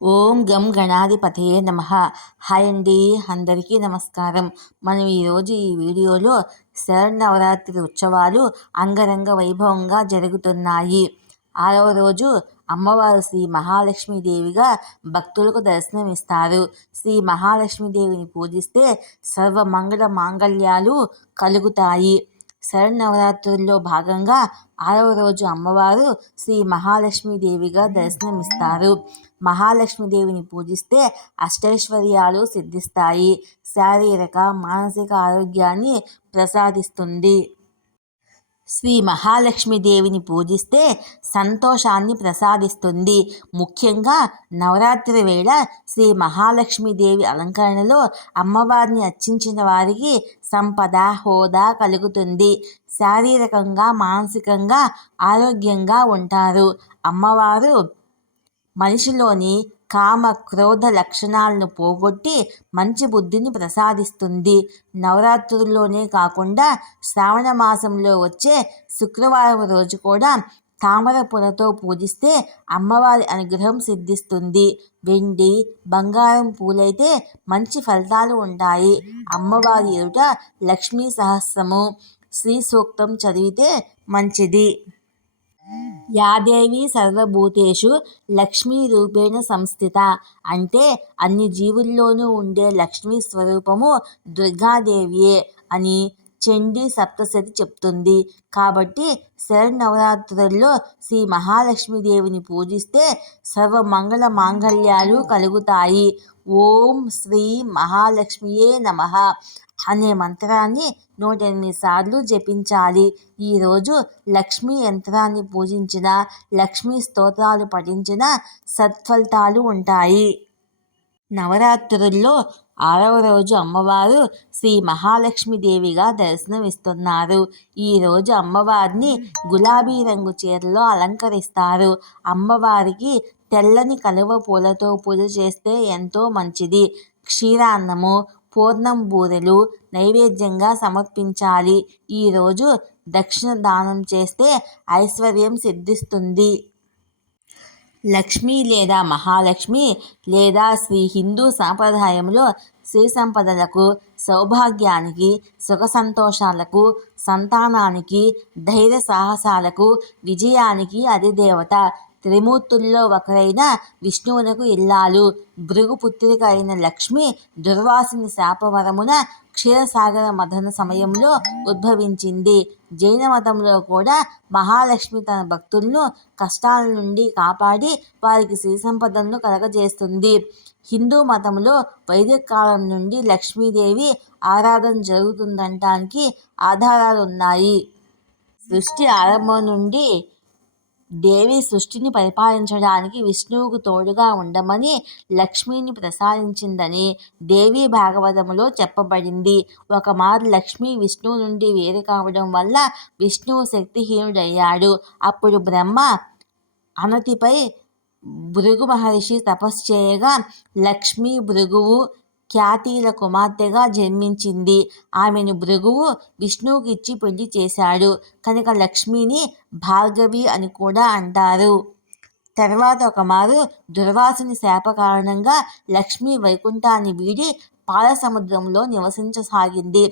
ఓం గం గణాధిపతయే నమః. హాయ్ అండి, అందరికీ నమస్కారం. మనం ఈరోజు ఈ వీడియోలో శరన్నవరాత్రి ఉత్సవాలు అంగరంగ వైభవంగా జరుగుతున్నాయి. 6వ రోజు అమ్మవారు శ్రీ మహాలక్ష్మీదేవిగా భక్తులకు దర్శనమిస్తారు. శ్రీ మహాలక్ష్మీదేవిని పూజిస్తే సర్వమంగళ మాంగళ్యాలు కలుగుతాయి. శరన్నవరాత్రుల్లో భాగంగా 6వ రోజు అమ్మవారు శ్రీ మహాలక్ష్మీదేవిగా దర్శనమిస్తారు. మహాలక్ష్మీదేవిని పూజిస్తే అష్టైశ్వర్యాలు సిద్ధిస్తాయి. శారీరక మానసిక ఆరోగ్యాన్ని ప్రసాదిస్తుంది. శ్రీ మహాలక్ష్మీదేవిని పూజిస్తే సంతోషాన్ని ప్రసాదిస్తుంది. ముఖ్యంగా నవరాత్రి వేళ శ్రీ మహాలక్ష్మీదేవి అలంకరణలో అమ్మవారిని అర్చించిన వారికి సంపద, హోదా కలుగుతుంది. శారీరకంగా మానసికంగా ఆరోగ్యంగా ఉంటారు. అమ్మవారు మనిషిలోని కామ క్రోధ లక్షణాలను పోగొట్టి మంచి బుద్ధిని ప్రసాదిస్తుంది. నవరాత్రుల్లోనే కాకుండా శ్రావణ మాసంలో వచ్చే శుక్రవారం రోజు కూడా తామర పూలతో పూజిస్తే అమ్మవారి అనుగ్రహం సిద్ధిస్తుంది. వెండి, బంగారం పూలైతే మంచి ఫలితాలు ఉంటాయి. అమ్మవారి ఎదుట లక్ష్మీ సహస్రము, శ్రీ సూక్తం చదివితే మంచిది. యాదేవి సర్వభూతేషు లక్ష్మీ రూపేణ సంస్థిత అంటే అన్ని జీవుల్లోనూ ఉండే లక్ష్మీ స్వరూపము దుర్గాదేవియే అని చండీ సప్తశతి చెప్తుంది. కాబట్టి శరన్నవరాత్రుల్లో శ్రీ మహాలక్ష్మీదేవిని పూజిస్తే సర్వమంగళ మాంగళ్యాలు కలుగుతాయి. ఓం శ్రీ మహాలక్ష్మియే నమః అనే మంత్రాన్ని 108 సార్లు జపించాలి. ఈరోజు లక్ష్మీ యంత్రాన్ని పూజించిన, లక్ష్మీ స్తోత్రాలు పఠించిన సత్ఫలితాలు ఉంటాయి. నవరాత్రుల్లో 6వ రోజు అమ్మవారు శ్రీ మహాలక్ష్మీదేవిగా దర్శనమిస్తున్నారు. ఈరోజు అమ్మవారిని గులాబీ రంగు చీరలో అలంకరిస్తారు. అమ్మవారికి తెల్లని కలువ పూలతో పూజ చేస్తే ఎంతో మంచిది. క్షీరాన్నము, పూర్ణం బూరెలు నైవేద్యంగా సమర్పించాలి. ఈరోజు దక్షిణ దానం చేస్తే ఐశ్వర్యం సిద్ధిస్తుంది. లక్ష్మి లేదా మహాలక్ష్మి లేదా శ్రీ హిందూ సాంప్రదాయంలో శ్రీ సంపదలకు, సౌభాగ్యానికి, సుఖ సంతోషాలకు, సంతానానికి, ధైర్య సాహసాలకు, విజయానికి అధిదేవత. త్రిమూర్తుల్లో ఒకరైన విష్ణువునకు ఇల్లాలు. భృగు పుత్రిక అయిన లక్ష్మి దుర్వాసుని శాపవరమున క్షీరసాగర మథన సమయంలో ఉద్భవించింది. జైన మతంలో కూడా మహాలక్ష్మి తన భక్తులను కష్టాల నుండి కాపాడి వారికి శ్రీ సంపదలను కలగజేస్తుంది. హిందూ మతంలో వైదిక కాలం నుండి లక్ష్మీదేవి ఆరాధన జరుగుతుందనటానికి ఆధారాలున్నాయి. సృష్టి ఆరంభం నుండి దేవి సృష్టిని పరిపాలించడానికి విష్ణువుకు తోడుగా ఉండమని లక్ష్మిని ప్రసాదించిందని దేవీ భాగవతములో చెప్పబడింది. ఒకమారు లక్ష్మి విష్ణువు నుండి వేరు కావడం వల్ల విష్ణువు శక్తిహీనుడయ్యాడు. అప్పుడు బ్రహ్మ అనతిపై భృగు మహర్షి తపస్సు చేయగా లక్ష్మి భృగువు ఖ్యాతిల కుమార్తెగా జన్మించింది. ఆమెను భృగువు విష్ణువుకి ఇచ్చి పెళ్లి చేశాడు కనుక లక్ష్మిని భార్గవి అని కూడా అంటారు. తర్వాత ఒకమారు దుర్వాసుని శాప కారణంగా లక్ష్మి వైకుంఠాన్ని వీడి పాల సముద్రంలో నివసించసాగింది.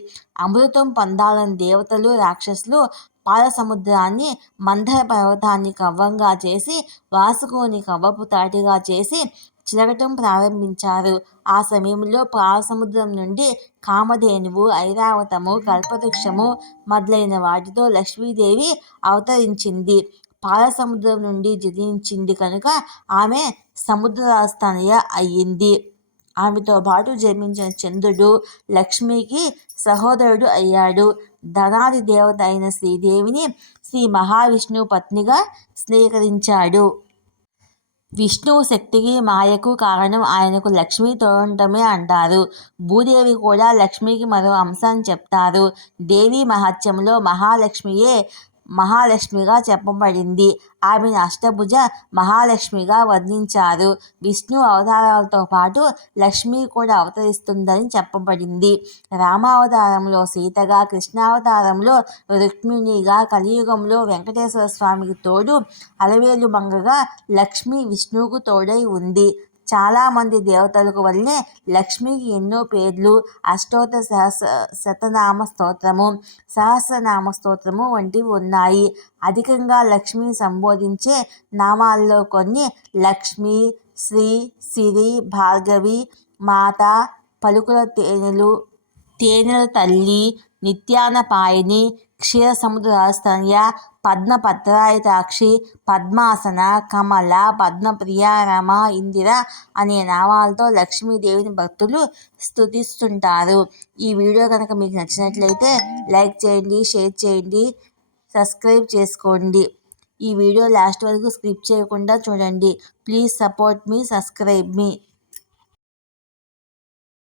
అమృతం పొందాలని దేవతలు, రాక్షసులు పాల సముద్రాన్ని మందర పర్వతాన్ని కవ్వంగా చేసి వాసుకుని కవ్వపు తాటిగా చేసి చిలకటం ప్రారంభించారు. ఆ సమయంలో పాలసముద్రం నుండి కామధేనువు, ఐరావతము, కల్పవృక్షము మొదలైన వాటితో లక్ష్మీదేవి అవతరించింది. పాలసముద్రం నుండి జనించింది కనుక ఆమె సముద్రరాజతనయ అయ్యింది. ఆమెతో పాటు జన్మించిన చంద్రుడు లక్ష్మికి సహోదరుడు అయ్యాడు. ధనాది దేవత అయిన శ్రీదేవిని శ్రీ మహావిష్ణువు పత్నిగా స్వీకరించాడు. విష్ణువు శక్తికి, మాయకు కారణం ఆయనకు లక్ష్మి తోడటమే అంటారు. భూదేవి కూడా లక్ష్మికి మరో అంశాన్ని చెప్తారు. దేవీ మహత్యంలో మహాలక్ష్మిగా చెప్పబడింది. ఆమెను అష్టభుజ మహాలక్ష్మిగా వర్ణించారు. విష్ణు అవతారాలతో పాటు లక్ష్మి కూడా అవతరిస్తుందని చెప్పబడింది. రామావతారంలో సీతగా, కృష్ణావతారంలో రుక్మిణిగా, కలియుగంలో వెంకటేశ్వర స్వామికి తోడు అలవేలు మంగగా లక్ష్మి విష్ణువుకు తోడై ఉంది. చాలామంది దేవతలకు వల్లే లక్ష్మికి ఎన్నో పేర్లు అష్టోత్తర శతనామ స్తోత్రము, సహస్రనామ స్తోత్రము వంటివి ఉన్నాయి. అధికంగా లక్ష్మిని సంబోధించే నామాల్లో కొన్ని లక్ష్మి, శ్రీ, సిరి, భార్గవి, మాత, పలుకుల తేనెల తల్లి, నిత్యానపాయిని, క్షీరసముద్ర రహస్య, పద్మపత్రాయతాక్షి, పద్మాసన, కమల, పద్మప్రియ, రమ, ఇందిర అనే నామాలతో లక్ష్మీదేవిని భక్తులు స్తుతిస్తుంటారు. ఈ వీడియో కనుక మీకు నచ్చినట్లయితే లైక్ చేయండి, షేర్ చేయండి, సబ్స్క్రైబ్ చేసుకోండి. ఈ వీడియో లాస్ట్ వరకు స్కిప్ చేయకుండా చూడండి. Please support me, subscribe me.